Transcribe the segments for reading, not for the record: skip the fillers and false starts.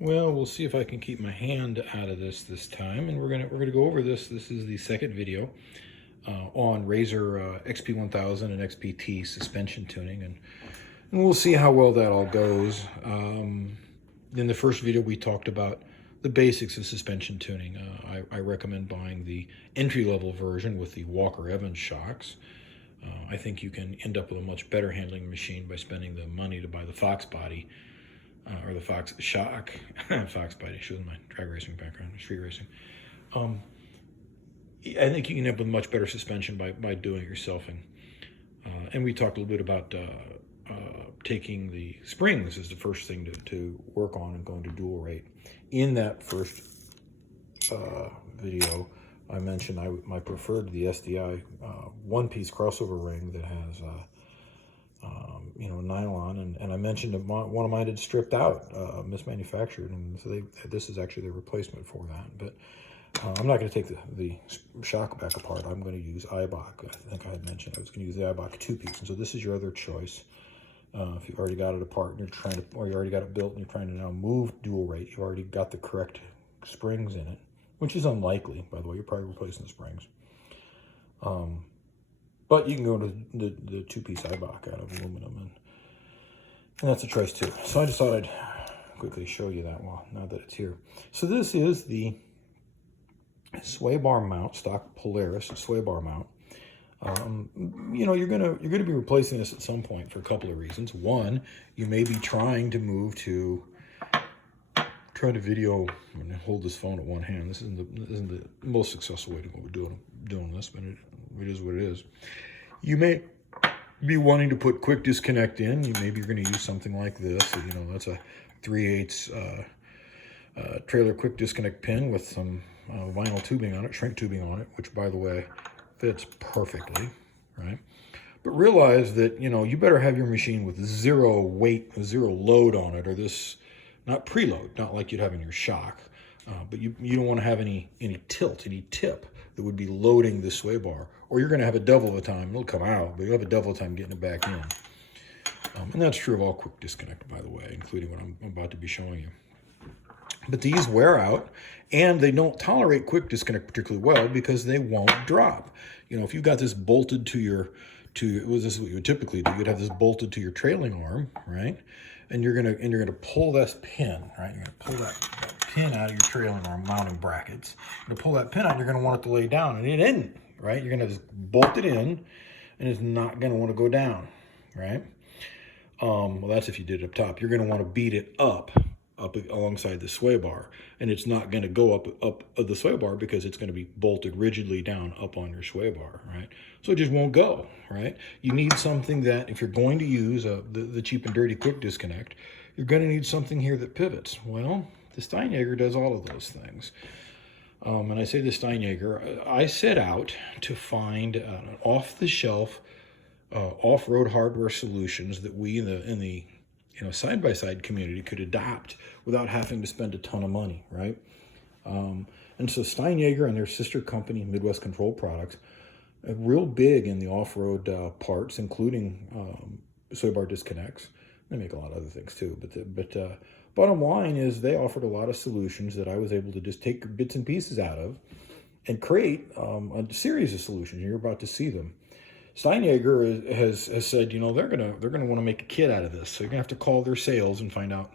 Well, we'll see if I can keep my hand out of this time, and we're gonna go over this. This is the second video on Razor XP1000 and XPT suspension tuning, and we'll see how well that all goes. In the first video, we talked about the basics of suspension tuning. I recommend buying the entry-level version with the Walker Evans shocks. I think you can end up with a much better handling machine by spending the money to buy the Fox body. Or the Fox shock, Fox body, showing my drag racing background, street racing. I think you can end up with much better suspension by doing it yourself. And we talked a little bit about taking the springs as the first thing to work on and going to dual rate. In that first video, I mentioned my preferred the SDI one-piece crossover ring that has nylon, and I mentioned that one of mine had stripped out, mismanufactured, and so this is actually the replacement for that. But I'm not going to take the shock back apart. I'm going to use Eibach. I think I had mentioned I was going to use the Eibach two-piece, and so this is your other choice. If you've already got it apart and you're trying to, or you already got it built and you're trying to now move dual rate, you've already got the correct springs in it, which is unlikely, by the way. You're probably replacing the springs. But you can go to the two-piece Eibach out of aluminum, and that's a choice too. So I just thought I'd quickly show you that now that it's here. So this is the sway bar mount, stock Polaris sway bar mount. You're gonna be replacing this at some point for a couple of reasons. One, you may be trying to move to video and hold this phone at one hand. This isn't the most successful way to go doing this, but it is what it is. You may be wanting to put quick disconnect in. Maybe you're going to use something like this. That's a 3/8 trailer quick disconnect pin with some vinyl tubing on it, shrink tubing on it, which, by the way, fits perfectly, right? But realize that, you better have your machine with zero weight, zero load on it, or this, not preload, not like you'd have in your shock, but you don't want to have any tilt, any tip that would be loading the sway bar, or you're going to have a devil of a time. It'll come out, but you'll have a devil of a time getting it back in. And that's true of all quick disconnect, by the way, including what I'm about to be showing you. But these wear out, and they don't tolerate quick disconnect particularly well because they won't drop. If you've got this bolted to your, this is what you would typically do. You'd have this bolted to your trailing arm, right? And you're gonna pull this pin, right? You're gonna pull that pin out of your trailing arm mounting brackets. You're gonna pull that pin out. You're gonna want it to lay down, and it isn't, right? You're gonna just bolt it in, and it's not gonna want to go down, right? Well, that's if you did it up top. You're gonna want to beat it up alongside the sway bar, and it's not going to go up the sway bar because it's going to be bolted rigidly down up on your sway bar, right? So it just won't go, right? You need something that, if you're going to use the cheap and dirty quick disconnect, you're going to need something here that pivots. Well, the Steinjager does all of those things. And I say the Steinjager, I set out to find an off-the-shelf off-road hardware solutions that we in the side-by-side community could adopt without having to spend a ton of money, right? And so Steinjager and their sister company, Midwest Control Products, are real big in the off-road parts, including sway bar disconnects. They make a lot of other things too, but bottom line is they offered a lot of solutions that I was able to just take bits and pieces out of and create a series of solutions. You're about to see them. Steinjager has said, they're gonna want to make a kit out of this. So you're gonna have to call their sales and find out,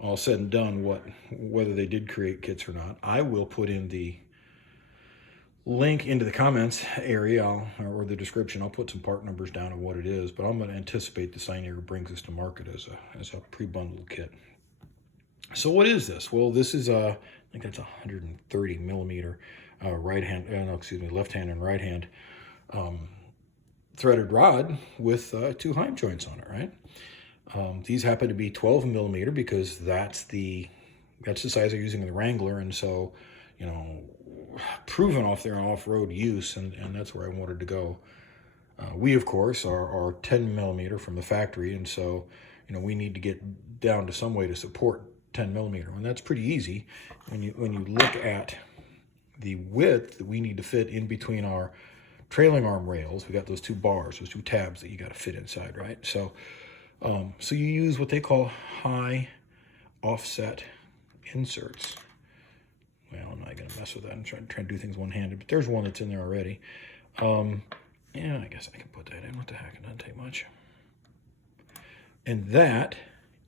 all said and done, whether they did create kits or not. I will put in the link into the comments area or the description. I'll put some part numbers down of what it is, but I'm going to anticipate the Steinjager brings this to market as a pre-bundled kit. So what is this? Well, this is I think that's 130 millimeter left hand and right hand threaded rod with two heim joints on it, right? These happen to be 12 millimeter because that's the size they're using in the Wrangler, and so proven off their off-road use, and that's where I wanted to go. We of course are 10 millimeter from the factory, and so we need to get down to some way to support 10 millimeter, and that's pretty easy when you look at the width that we need to fit in between our trailing arm rails. We got those two bars, those two tabs that you got to fit inside, right? So you use what they call high offset inserts. Well, I'm not going to mess with that. I'm trying to do things one-handed, but there's one that's in there already. Yeah, I guess I can put that in. What the heck? It doesn't take much. And that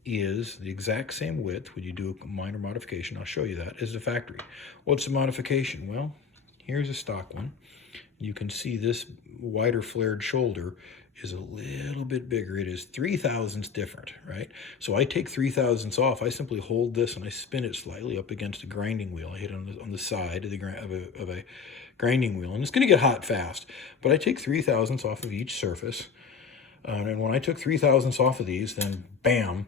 is the exact same width. When you do a minor modification, I'll show you that, as the factory. What's the modification? Well, here's a stock one. You can see this wider flared shoulder is a little bit bigger. It is 3/1000ths different, right? So I take 3/1000ths off. I simply hold this and I spin it slightly up against a grinding wheel. I hit on the side of a grinding wheel, and it's going to get hot fast. But I take 3/1000ths off of each surface, and when I took 3/1000ths off of these, then bam,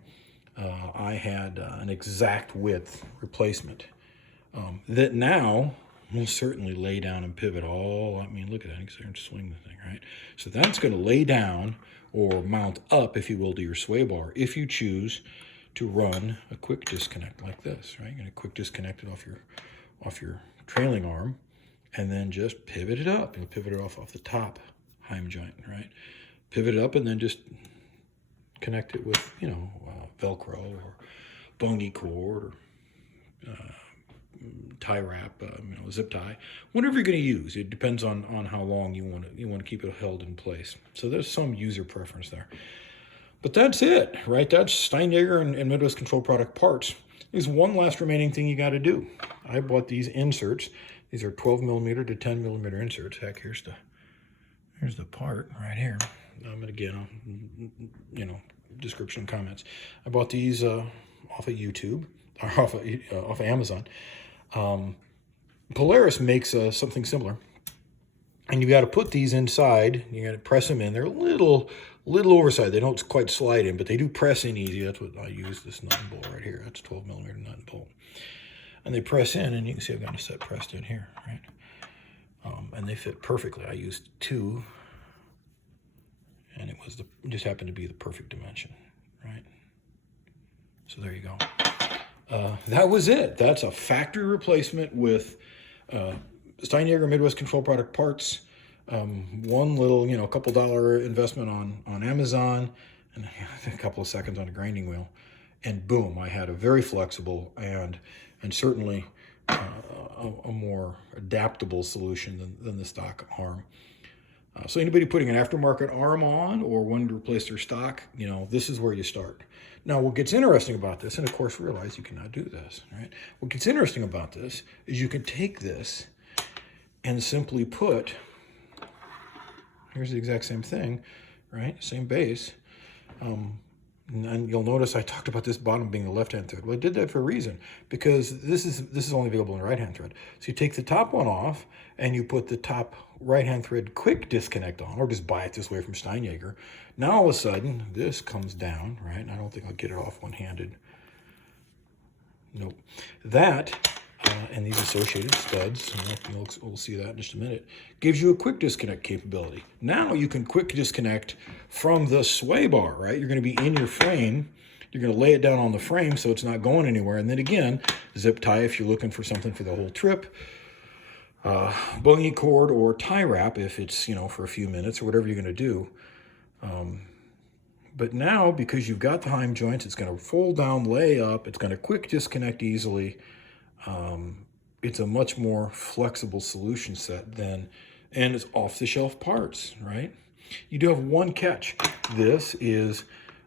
I had an exact width replacement that now will certainly lay down and pivot all. I mean, look at that. You can swing the thing, right? So that's going to lay down or mount up, if you will, to your sway bar if you choose to run a quick disconnect like this, right? You're going to quick disconnect it off your trailing arm and then just pivot it up. You'll pivot it off the top heim joint, right? Pivot it up and then just connect it with, you know, Velcro or bungie cord or tie wrap, you know, zip tie, whatever you're going to use. It depends on how long you want to keep it held in place. So there's some user preference there. But that's it, right? That's Steinjager and Midwest Control Product parts. There's one last remaining thing you got to do. I bought these inserts. These are 12 millimeter to 10 millimeter inserts. Heck, here's the part right here. Again, you know, description and comments. I bought these off of YouTube, or off of Amazon. Polaris makes something similar, and you got to put these inside. You got to press them in. They're a little oversized. They don't quite slide in, but they do press in easy. That's what I use. This nut and bolt right here. That's 12 millimeter nut and bolt, and they press in. And you can see I've got a set pressed in here, right? And they fit perfectly. I used 2, and it just happened to be the perfect dimension, right? So there you go. That was it. That's a factory replacement with Steinjager Midwest Control Product parts. One little, you know, couple dollar investment on Amazon, and a couple of seconds on a grinding wheel, and boom, I had a very flexible and certainly a more adaptable solution than the stock arm. So anybody putting an aftermarket arm on or wanting to replace their stock, you know, this is where you start. Now, what gets interesting about this, and of course realize you cannot do this, right? What gets interesting about this is you can take this and simply put, here's the exact same thing, right? Same base. And you'll notice I talked about this bottom being the left-hand thread. Well, I did that for a reason, because this is only available in the right-hand thread. So you take the top one off and you put the top right-hand thread quick disconnect on, or just buy it this way from Steinjager. Now all of a sudden this comes down, right? And I don't think I'll get it off one-handed. Nope. That and these associated studs, and we'll see that in just a minute, gives you a quick disconnect capability. Now you can quick disconnect from the sway bar, right? You're going to be in your frame. You're going to lay it down on the frame so it's not going anywhere. And then again, zip tie if you're looking for something for the whole trip. Bungie cord or tie wrap if it's, you know, for a few minutes or whatever you're going to do. But now, because you've got the heim joints, it's going to fold down, lay up. It's going to quick disconnect easily. It's a much more flexible solution set and it's off-the-shelf parts, right? You do have one catch. This is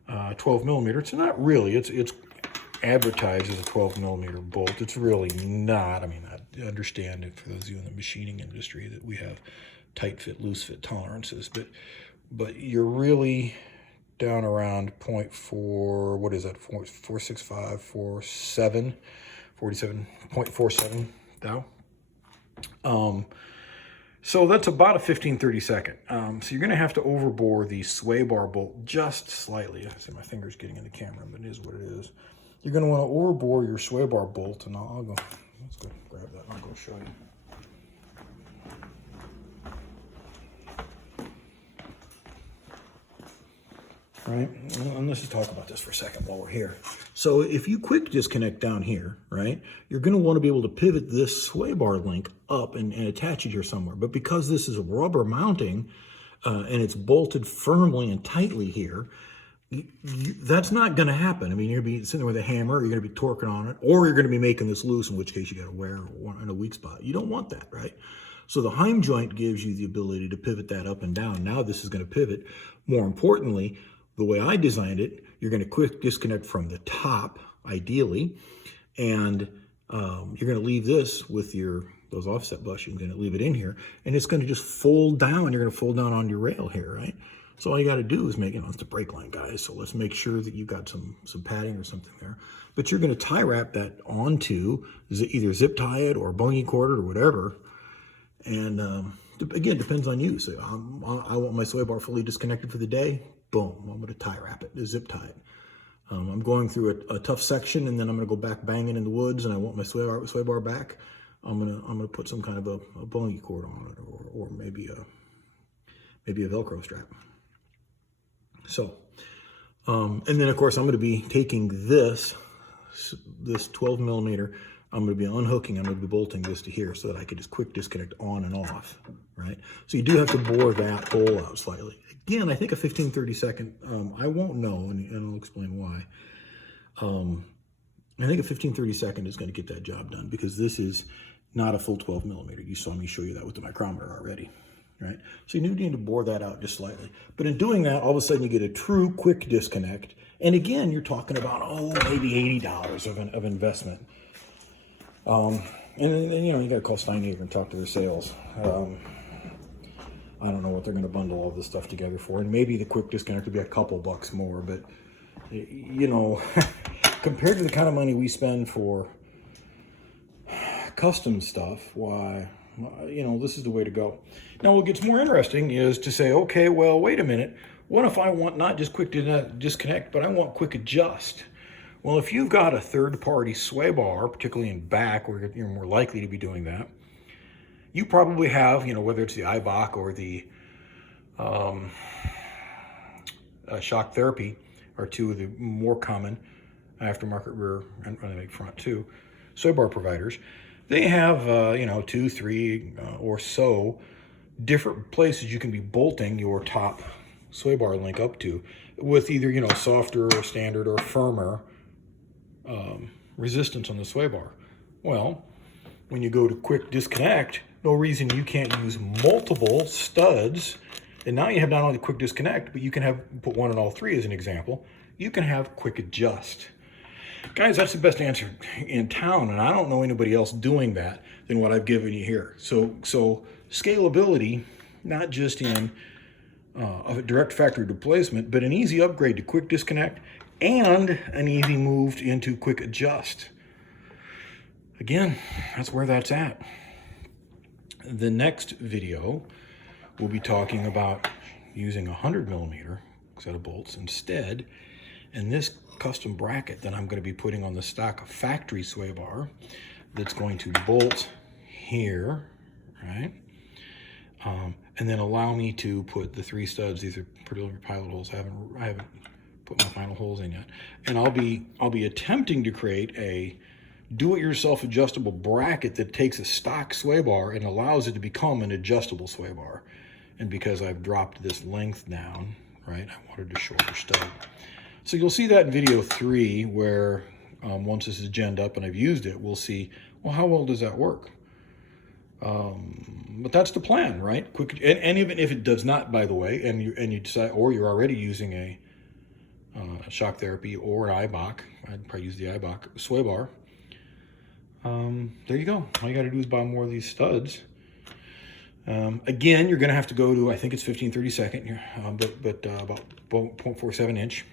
12 millimeter. It's not really. It's advertised as a 12 millimeter bolt. It's really not. I mean, I understand it for those of you in the machining industry that we have tight fit, loose fit tolerances, but you're really down around 0.4. What is that? 465, 47. 47.47 thou. So that's about a 15-30 second. So you're going to have to overbore the sway bar bolt just slightly. I see my finger's getting in the camera, but it is what it is. You're going to want to overbore your sway bar bolt, and I'll go. Let's go grab that and I'll go show you. Right, and let's just talk about this for a second while we're here. So if you quick disconnect down here, right, you're going to want to be able to pivot this sway bar link up and attach it here somewhere. But because this is a rubber mounting and it's bolted firmly and tightly here, That's not going to happen. I mean, you're going to be sitting there with a hammer, you're going to be torquing on it, or you're going to be making this loose, in which case you got to wear in a weak spot. You don't want that, right? So the Heim joint gives you the ability to pivot that up and down. Now this is going to pivot. More importantly, the way I designed it, you're going to quick disconnect from the top, ideally, and you're going to leave this with those offset bushings. You're going to leave it in here, and it's going to just fold down. You're going to fold down on your rail here, right? So all you got to do is make, it's the brake line, guys. So let's make sure that you got some padding or something there. But you're going to tie wrap that onto, either zip tie it or bungee cord it or whatever. And again, depends on you. So I want my sway bar fully disconnected for the day. Boom, I'm going to tie wrap it, zip tie it. I'm going through a tough section, and then I'm going to go back banging in the woods, and I want my sway bar back. I'm gonna put some kind of a bungee cord on it, or maybe a Velcro strap. So, and then of course I'm going to be taking this 12 millimeter. I'm going to be unhooking. I'm going to be bolting this to here so that I can just quick disconnect on and off, right? So you do have to bore that hole out slightly. Again, I think a 15-30 second, I won't know, and I'll explain why. I think a 15-30 second is going to get that job done, because this is not a full 12 millimeter. You saw me show you that with the micrometer already, right? So you need to bore that out just slightly. But in doing that, all of a sudden you get a true quick disconnect. And again, you're talking about, maybe $80 of investment. And then, you got to call Steinhager and talk to their sales. I don't know what they're going to bundle all this stuff together for. And maybe the quick disconnect will be a couple bucks more. But, compared to the kind of money we spend for custom stuff, why, this is the way to go. Now, what gets more interesting is to say, okay, well, wait a minute. What if I want not just quick disconnect, but I want quick adjust? Well, if you've got a third-party sway bar, particularly in back, where you're more likely to be doing that, you probably have, whether it's the iBach or the shock therapy, are two of the more common aftermarket rear, and they make front too, sway bar providers. They have, 2, 3, or so different places you can be bolting your top sway bar link up to, with either, softer or standard or firmer resistance on the sway bar. Well, when you go to quick disconnect, no reason you can't use multiple studs. And now you have not only quick disconnect, but you can put one in all three as an example. You can have quick adjust. Guys, that's the best answer in town, and I don't know anybody else doing that than what I've given you here. So scalability, not just in a direct factory replacement, but an easy upgrade to quick disconnect and an easy move into quick adjust. Again, that's where that's at. The next video, we'll be talking about using a 100 millimeter set of bolts instead, and this custom bracket that I'm going to be putting on the stock factory sway bar that's going to bolt here, right? And then allow me to put the 3 studs. These are preliminary pilot holes. I haven't put my final holes in yet. And I'll be attempting to create a do-it-yourself adjustable bracket that takes a stock sway bar and allows it to become an adjustable sway bar. And because I've dropped this length down, right, I wanted a shorter stud. So you'll see that in video 3, where once this is genned up and I've used it, we'll see, well, how well does that work? But that's the plan, right? Quick, and even if it does not, by the way, and you decide, or you're already using a shock therapy or an iBach, I'd probably use the iBach sway bar. There you go. All you got to do is buy more of these studs. Again, you're going to have to go to, I think it's 15-30 second, but about 0.47 inch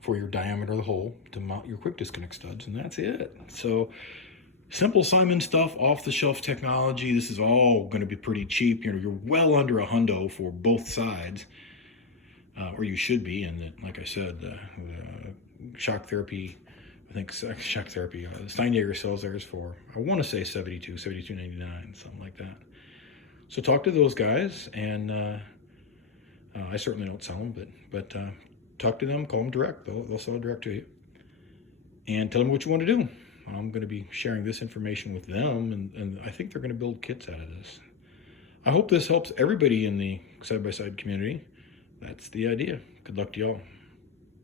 for your diameter of the hole to mount your quick disconnect studs, and that's it. So simple Simon stuff, off-the-shelf technology. This is all going to be pretty cheap. You're well under $100 for both sides, or you should be. And that, like I said, the shock therapy, I think shock therapy, Steinhager sells theirs for, I want to say $72.99, something like that. So talk to those guys, and I certainly don't sell them, but talk to them, call them direct. They'll sell it direct to you, and tell them what you want to do. I'm going to be sharing this information with them, and I think they're going to build kits out of this. I hope this helps everybody in the side-by-side community. That's the idea. Good luck to y'all.